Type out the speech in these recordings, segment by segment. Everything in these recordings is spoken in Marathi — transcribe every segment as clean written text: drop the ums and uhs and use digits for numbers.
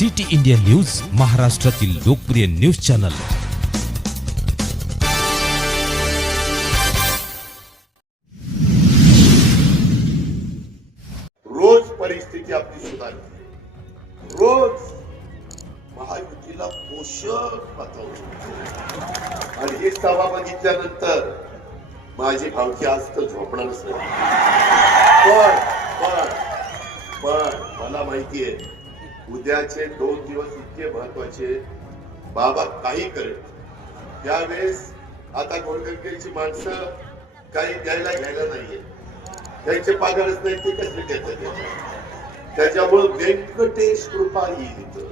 सिटी इंडिया न्यूज, महाराष्ट्रातील लोकप्रिय न्यूज चॅनल। रोज परिस्थिती आपली सुधारते, रोज महायुतीला पोषक वातावरण, आणि ही सभा बघितल्यानंतर माझी भावकी आज तर झोपणारच नाही। पण मला माहितीये उद्याचे 2 दिवस इतके महत्वाचे, बाबा काही करेल त्यावेळेस आता गोरगरिबाची माणसं काही द्यायला घ्यायला नाहीये, त्यांचे पगारच नाही, ते कसे देतात? त्याच्यामुळे व्यंकटेश कृपा येईल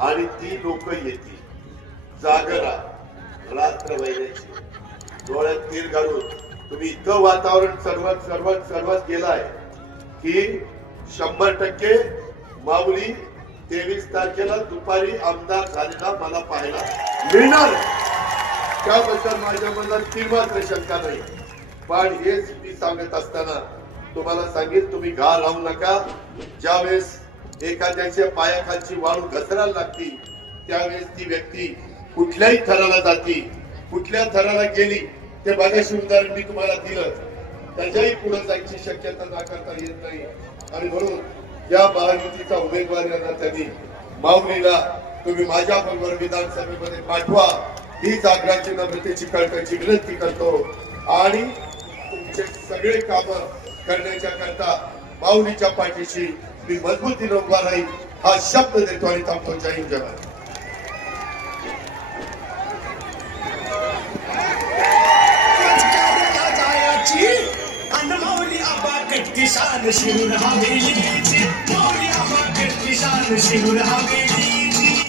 आणि ती लोक येतील जागरा रात्र महिन्याची डोळ्यात तीर घालून। तुम्ही इतकं वातावरण सर्वात केलाय की 100% माऊली 23 तारखेला दुपारी आमदार झालेला मला पाहायला मिळणार, त्याबद्दल माझ्या मनात तीव्र शंका नाही। पण हेच मी सांगत असताना तुम्हाला सांगेल, तुम्ही घाल राहू नका। ज्यावेळेस एखाद्याच्या पायाखालची वाळू घसरायला लागती त्यावेळेस ती व्यक्ती कुठल्याही थराला जाती, कुठल्या थराला गेली ते बघायची उदाहरण मी तुम्हाला दिलं, त्याच्याही पुढे जायची शक्यता नाकारता येत नाही। आणि म्हणून या महायुतीचा उमेदवार त्यांनी माऊलीला तुम्ही माझ्या बरोबर विधानसभेमध्ये पाठवा, हीच आग्रहाची नम्रतेची कळकळीची विनंती करतो। आणि तुमचे सगळे काम करण्याच्या करता माऊलीच्या पाठीशी मी मजबूतीने उभा राहील हा शब्द देतो आणि थांबतो। जय हिंद, जय भारत। शान शिरूर हवेलीची, मौली आबा कटकी शान शिरूर हवेली।